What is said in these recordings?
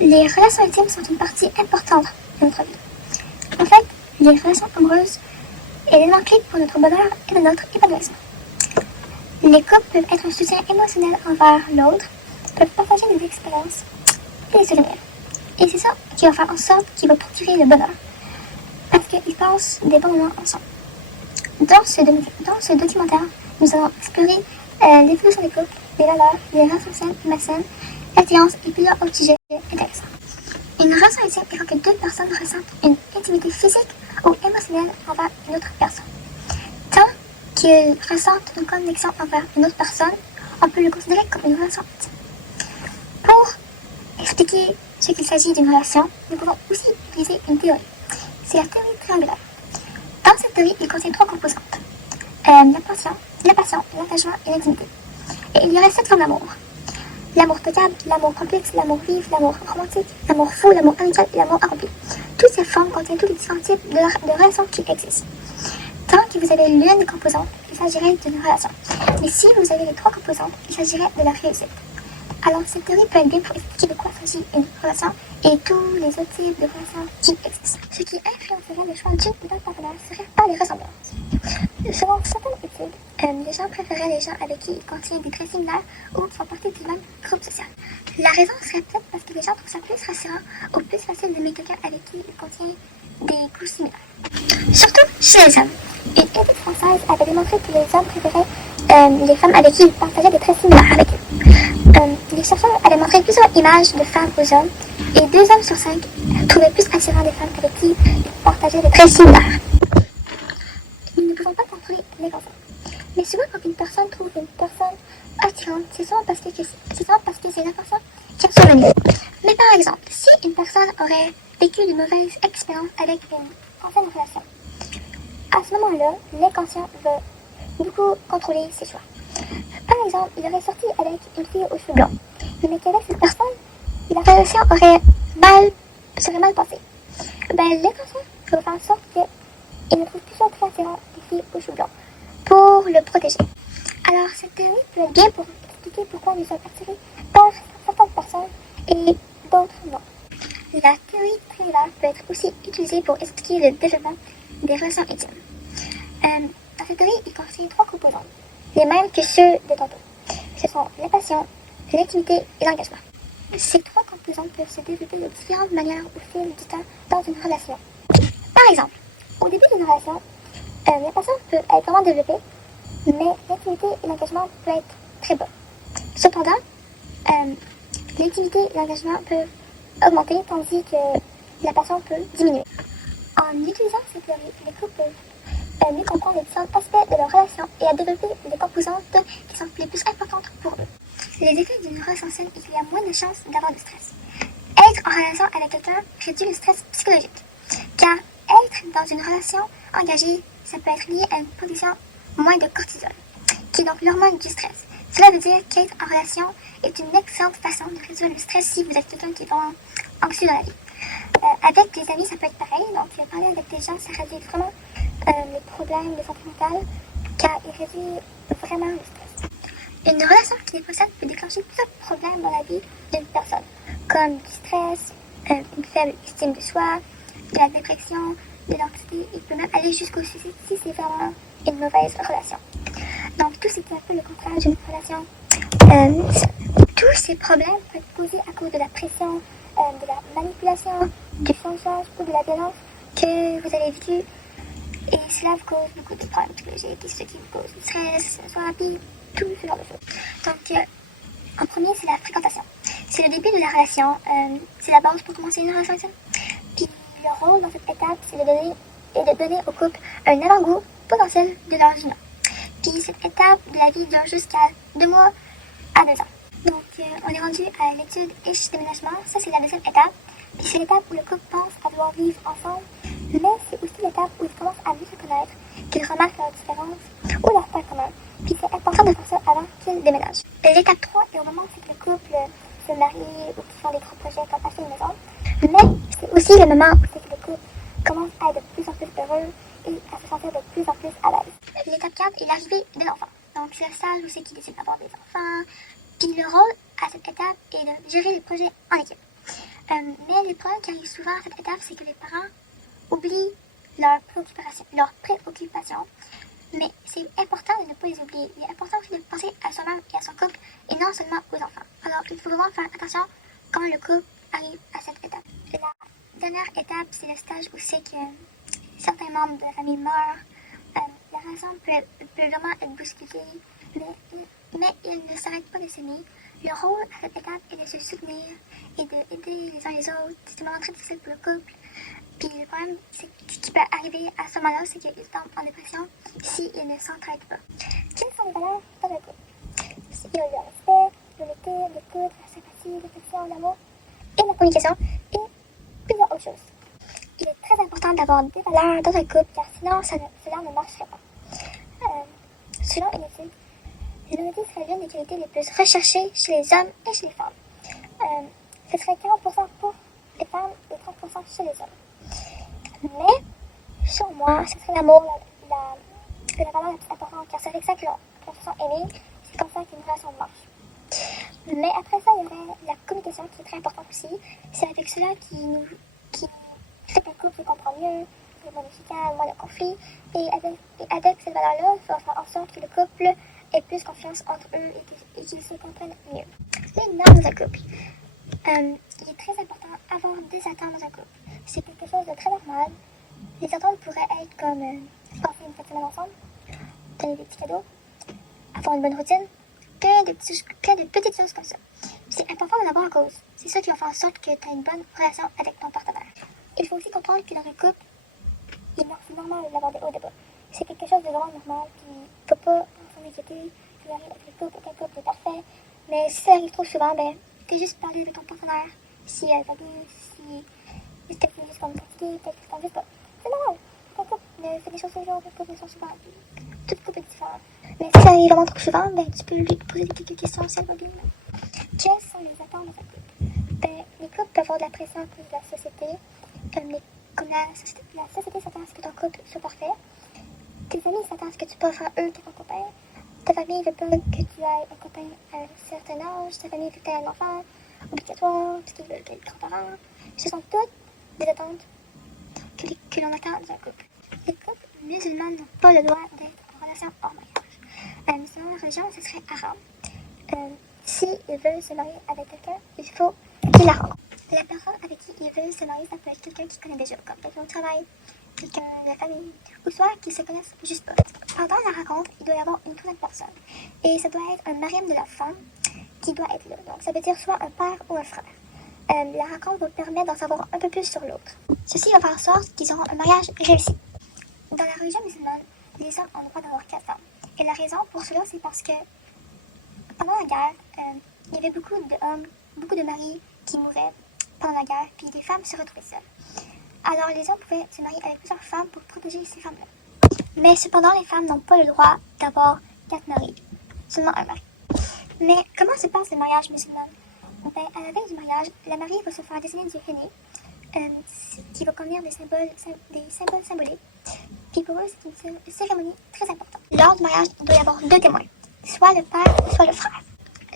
Les relations intimes sont une partie importante de notre vie. En fait, les relations amoureuses est l'élément clé pour notre bonheur et de notre épanouissement. Les couples peuvent être un soutien émotionnel envers l'autre, peuvent partager des expériences et des souvenirs. Et c'est ça qui va faire en sorte qu'il va procurer le bonheur. Parce qu'ils passent des bons moments ensemble. Dans ce documentaire, nous allons explorer l'évolution des couples, les valeurs, les relations malsaines, l'attirance et plusieurs autres sujets intéressants. Une relation intime est quand deux personnes ressentent une intimité physique ou émotionnelle envers une autre personne. Tant qu'ils ressentent une connexion envers une autre personne, on peut le considérer comme une relation intime. Pour expliquer ce qu'il s'agit d'une relation, nous pouvons aussi utiliser une théorie. C'est la théorie triangulaire. Dans cette théorie, il contient trois composantes. La passion, l'engagement et l'intimité. Et il y aurait 7 formes d'amour. L'amour potable, l'amour complexe, l'amour vif, l'amour romantique, l'amour fou, l'amour amical et l'amour accompli. Toutes ces formes contiennent tous les différents types de relations qui existent. Tant que vous avez l'une des composantes, il s'agirait d'une relation. Mais si vous avez les trois composantes, il s'agirait de la réussite. Alors cette théorie peut être bien pour expliquer de quoi s'agit une relation et tous les autres types de relations qui existent. Ce qui influencerait le choix d'un partenaire serait pas les ressemblances. Selon certaines études, les gens préféraient les gens avec qui ils contiennent des traits similaires ou font partie du même groupe social. La raison serait peut-être parce que les gens trouvent ça plus rassurant ou plus facile d'aimer quelqu'un avec qui il contient des goûts similaires. Surtout chez les hommes. Une étude française avait démontré que les hommes préféraient les femmes avec qui ils partageaient des traits similaires avec eux. Les chercheurs avaient montré plusieurs images de femmes aux hommes et 2 hommes sur 5 trouvaient plus attirant des femmes avec qui ils partageaient des traits similaires. Nous ne pouvons pas contrôler les enfants. Mais souvent, quand une personne trouve une personne attirante, c'est souvent parce que c'est une personne qui a survenu. Mais par exemple, si une personne aurait vécu de mauvaises expériences avec une ancienne relation, à ce moment-là, l'inconscient va beaucoup contrôler ses choix. Par exemple, il aurait sorti avec une fille aux cheveux blancs, mais qu'avec cette personne, la relation serait mal passée. L'inconscient va faire en sorte qu'il ne trouve plus ça très attirant les filles aux cheveux blancs pour le protéger. Alors, cette théorie peut être bien pour expliquer pourquoi nous sommes attirés par certaines personnes et d'autres non. La théorie triangulaire peut être aussi utilisée pour expliquer le développement des relations intimes. Dans cette théorie, il contient 3 composantes, les mêmes que ceux de tantôt. Ce sont la passion, l'intimité et l'engagement. Ces 3 composantes peuvent se développer de différentes manières au fil du temps dans une relation. Par exemple, au début d'une relation, la passion peut être vraiment développée, mais l'intimité et l'engagement peuvent être très bas. Cependant, l'intimité et l'engagement peuvent augmenter tandis que la passion peut diminuer. En utilisant cette théorie, les couples peuvent mieux comprendre les différents aspects de leur relation et à développer les composantes qui sont les plus importantes pour eux. Les effets d'une relation saine, il y a moins de chances d'avoir du stress. Être en relation avec quelqu'un réduit le stress psychologique, car être dans une relation engagée, ça peut être lié à une production moins de cortisol, qui est donc l'hormone du stress. Cela veut dire qu'être en relation est une excellente façon de réduire le stress si vous êtes quelqu'un qui est vraiment anxieux dans la vie. Avec des amis, ça peut être pareil, donc parler avec des gens, ça réduit vraiment les problèmes de santé mentale, car il réduit vraiment le stress. Une relation qui n'est pas saine peut déclencher plusieurs problèmes dans la vie d'une personne, comme du stress, une faible estime de soi, de la dépression, de l'anxiété, et peut même aller jusqu'au suicide si c'est vraiment une mauvaise relation. Donc tout ce qui est un peu le contraire d'une relation tous ces problèmes peuvent être posés à cause de la pression, de la manipulation, du chantage ou de la violence que vous avez vécu. Et cela vous cause beaucoup de problèmes psychologiques, et ce qui vous cause du stress, puis tout ce genre de choses. Donc, en premier, c'est la fréquentation. C'est le début de la relation, c'est la base pour commencer une relation intime. Puis le rôle dans cette étape, c'est de donner au couple un avant-goût potentiel de leur union. Puis cette étape de la vie dure jusqu'à 2 mois à 2 ans. Donc, on est rendu à l'étude Ish déménagement. Ça, c'est la deuxième étape. Puis c'est l'étape où le couple pense à vouloir vivre ensemble. Mais c'est aussi l'étape où ils commencent à mieux se connaître, qu'ils remarquent leurs différences ou leurs points communs. Puis c'est important de faire ça avant qu'ils déménagent. L'étape 3 est au moment où le couple se marie ou qu'ils font des gros projets comme acheter une maison. Mais c'est aussi le moment où le couple commence à être de plus en plus heureux et à se sentir de plus en plus à l'aise. L'étape 4 est l'arrivée de l'enfant. Donc c'est le stade où c'est qui décide d'avoir des enfants. Puis le rôle à cette étape est de gérer les projets en équipe. Mais les problèmes qui arrivent souvent à cette étape, c'est que les parents oublient leurs préoccupations. Mais c'est important de ne pas les oublier. Il est important aussi de penser à soi-même et à son couple et non seulement aux enfants. Alors, il faut vraiment faire attention quand le couple arrive à cette étape. La dernière étape, c'est le stage où c'est que certains membres de la famille meurent. La relation peut vraiment être bousculée, mais ils ne s'arrêtent pas de s'aimer. Le rôle à cette étape est de se soutenir et d'aider les uns les autres. C'est un moment très difficile pour le couple. Puis le problème, c'est ce qui peut arriver à ce moment-là, c'est qu'ils tombent en dépression s'ils ne s'entraident pas. Quelles sont les valeurs dans le couple? Il y a le respect, l'honnêteté, l'écoute, la sympathie, l'affection, l'amour et la communication et plusieurs autres choses. Il est très important d'avoir des valeurs dans un couple car sinon cela ne marcherait pas. Selon une étude, l'honnêteté serait l'une des qualités les plus recherchées chez les hommes et chez les femmes. Ce serait 40% pour les femmes et 30% chez les hommes. Mais, sur moi, ce serait l'amour, la valeur la plus importante, car c'est avec ça que l'on se sent aimé, c'est comme ça qu'une relation marche. Mais après ça, il y aurait la communication qui est très importante aussi. C'est avec cela qui fait que le couple se comprend mieux, qu'il y a moins de chicanes, moins de conflits. Et avec cette valeur-là, ça va faire en sorte que le couple ait plus confiance entre eux et qu'ils se comprennent mieux. Les normes dans un couple. Il est très important d'avoir des attentes dans un couple. C'est quelque chose de très normal. Les attentes pourraient être comme passer une fin de semaine ensemble, donner des petits cadeaux, avoir une bonne routine, plein de petites choses comme ça. C'est important d'en avoir en cause. C'est ça qui va faire en sorte que tu as une bonne relation avec ton partenaire. Il faut aussi comprendre que dans un couple, c'est normal d'avoir des hauts et des bas. C'est quelque chose de vraiment normal, puis il ne faut pas s'en inquiéter. Il arrive avec le couple, aucun couple est parfait. Mais si ça arrive trop souvent, t'es juste parler avec ton partenaire. Si elle va bien, si peut-être que juste comme fatigué, peut-être que t'en veux pas. C'est normal. Ton couple fait des choses toujours, le couple sont souvent. Tout couple est différent. Mais si ça arrive vraiment trop souvent, tu peux lui poser quelques questions si elle va bien. Quelles sont les attentes dans un couple? Les couples peuvent avoir de la pression à cause de la société. Comme la société s'attend à ce que ton couple soit parfait. Tes amis s'attendent à ce que tu passes à eux que ton copain. Ta famille veut pas que tu aies un copain à un certain âge. Ta famille veut que tu aies un enfant obligatoire, parce qu'ils veulent que les grands-parents. Ce sont toutes des attentes que l'on attend dans un couple. Les couples musulmans n'ont pas le droit d'être en relation hors mariage. Selon la religion, ce serait haram. S'ils veulent se marier avec quelqu'un, il faut qu'ils la rencontrent. La personne avec qui ils veulent se marier, ça peut être quelqu'un qui connaît déjà, comme quelqu'un au travail, quelqu'un de la famille, ou soit qu'ils se connaissent juste pas. Pendant la rencontre, il doit y avoir une troisième personne. Et ça doit être un mariam de la femme qui doit être là. Donc ça veut dire soit un père ou un frère. La rencontre va permettre d'en savoir un peu plus sur l'autre. Ceci va faire en sorte qu'ils auront un mariage réussi. Dans la religion musulmane, les hommes ont le droit d'avoir 4 femmes. Et la raison pour cela, c'est parce que pendant la guerre, il y avait beaucoup de maris qui mouraient pendant la guerre, puis les femmes se retrouvaient seules. Alors les hommes pouvaient se marier avec plusieurs femmes pour protéger ces femmes-là. Mais cependant, les femmes n'ont pas le droit d'avoir 4 maris, seulement un mari. Mais comment se passe le mariage musulman? À la veille du mariage, la mariée va se faire dessiner du henné, qui va contenir des symboles symboliques. Puis pour eux, c'est une cérémonie très importante. Lors du mariage, il doit y avoir 2 témoins, soit le père, soit le frère.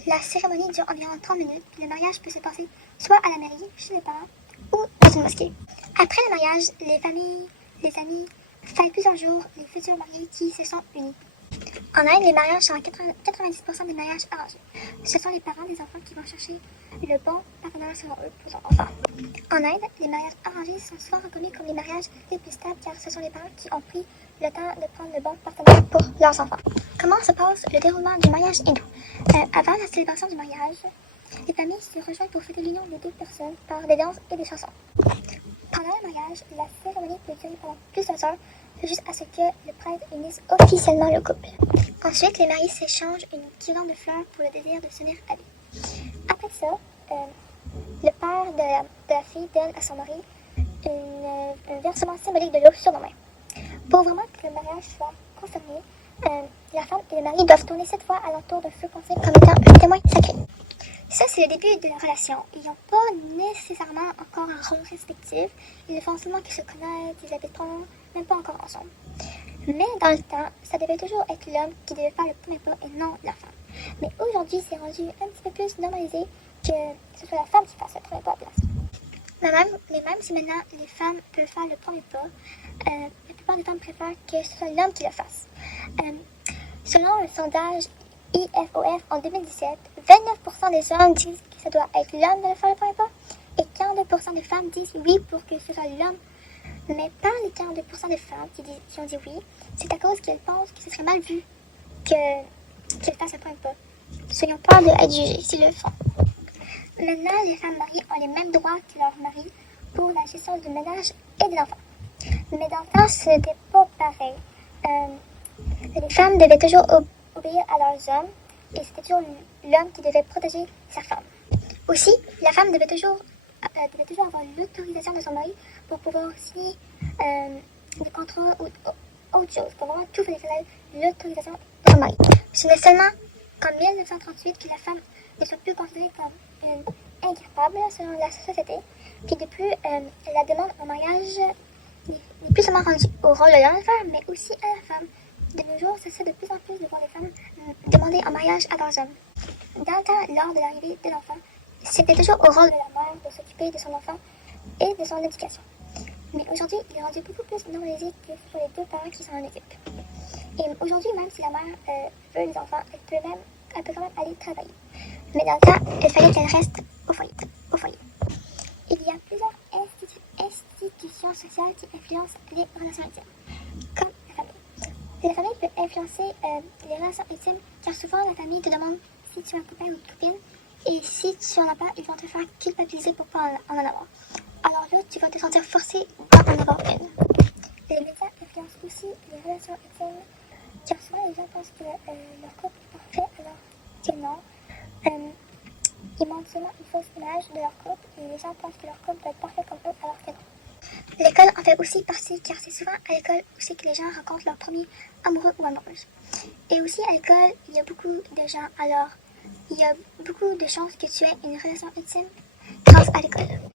La cérémonie dure environ 30 minutes, puis le mariage peut se passer soit à la mairie, chez les parents, ou dans une mosquée. Après le mariage, les familles, les amis fêtent plusieurs jours les futurs mariés qui se sont unis. En Inde, les mariages sont à 90% des mariages arrangés. Ce sont les parents des enfants qui vont chercher le bon partenaire selon eux pour leur enfant. En Inde, les mariages arrangés sont souvent reconnus comme les mariages les plus stables car ce sont les parents qui ont pris le temps de prendre le bon partenaire pour leurs enfants. Comment se passe le déroulement du mariage hindou? Avant la célébration du mariage, les familles se rejoignent pour fêter l'union des 2 personnes par des danses et des chansons. Pendant le mariage, la cérémonie peut durer pendant plusieurs heures, juste à ce que le prêtre unisse officiellement le couple. Ensuite, les mariés s'échangent une guirlande de fleurs pour le désir de s'unir à lui. Après ça, le père de la fille donne à son mari un versement symbolique de l'eau sur nos mains. Pour vraiment que le mariage soit confirmé, la femme et le mari doivent tourner 7 fois alentour d'un feu considéré comme étant un témoin sacré. Ça, c'est le début de la relation. Ils n'ont pas nécessairement encore un rôle respectif. Ils font seulement qu'ils se connaissent, ils habitent même pas encore ensemble. Mais dans le temps, ça devait toujours être l'homme qui devait faire le premier pas et non la femme. Mais aujourd'hui, c'est rendu un petit peu plus normalisé que ce soit la femme qui fasse le premier pas à la place. Mais même si maintenant les femmes peuvent faire le premier pas, la plupart des femmes préfèrent que ce soit l'homme qui le fasse. Selon un sondage IFOF en 2017, 29% des hommes disent que ça doit être l'homme de faire le premier pas et 42% des femmes disent oui pour que ce soit l'homme. Mais par les 42% des femmes qui ont dit oui, c'est à cause qu'elles pensent que ce serait mal vu qu'elles fassent le premier pas. Soyons peur d'être jugées s'ils le font. Maintenant, les femmes mariées ont les mêmes droits que leurs maris pour la gestion du ménage et des enfants. Mais dans le temps, ce n'était pas pareil. Les femmes devaient toujours obéir à leurs hommes et c'était toujours l'homme qui devait protéger sa femme. Aussi, la femme devait toujours avoir l'autorisation de son mari pour pouvoir signer des contrats ou autre chose. Pour vraiment tout faire l'autorisation de son mari. Ce n'est seulement qu'en 1938 que la femme ne soit plus considérée comme incapable selon la société. Puis de plus, la demande en mariage n'est plus seulement rendue au rôle de l'homme, mais aussi à la femme. De nos jours, ça se fait de plus en plus de voir les femmes demander en mariage à leurs hommes. Dans le temps, lors de l'arrivée de l'enfant, c'était toujours au rôle de la mère de s'occuper de son enfant et de son éducation. Mais aujourd'hui, il est rendu beaucoup plus normalisé que ce soit les deux parents qui s'en occupent. Et aujourd'hui, même si la mère veut les enfants, elle peut quand même aller travailler. Mais dans le temps, il fallait qu'elle reste au foyer. Il y a plusieurs institutions sociales qui influencent les relations intimes, comme la famille. La famille peut influencer les relations intimes, car souvent la famille te demande si tu as un copain ou une copine, et si tu en as pas, ils vont te faire culpabiliser pour pas en avoir. Alors là, tu vas te sentir forcé d'en avoir une. Les médias influencent aussi les relations intimes, car souvent les gens pensent que leur couple est parfait, alors que non. Ils montrent seulement une fausse image de leur couple et les gens pensent que leur couple doit être parfait comme eux alors que non. L'école en fait aussi partie car c'est souvent à l'école aussi que les gens rencontrent leur premier amoureux ou amoureuse. Et aussi à l'école, il y a beaucoup de gens, alors il y a beaucoup de chances que tu aies une relation intime grâce à l'école.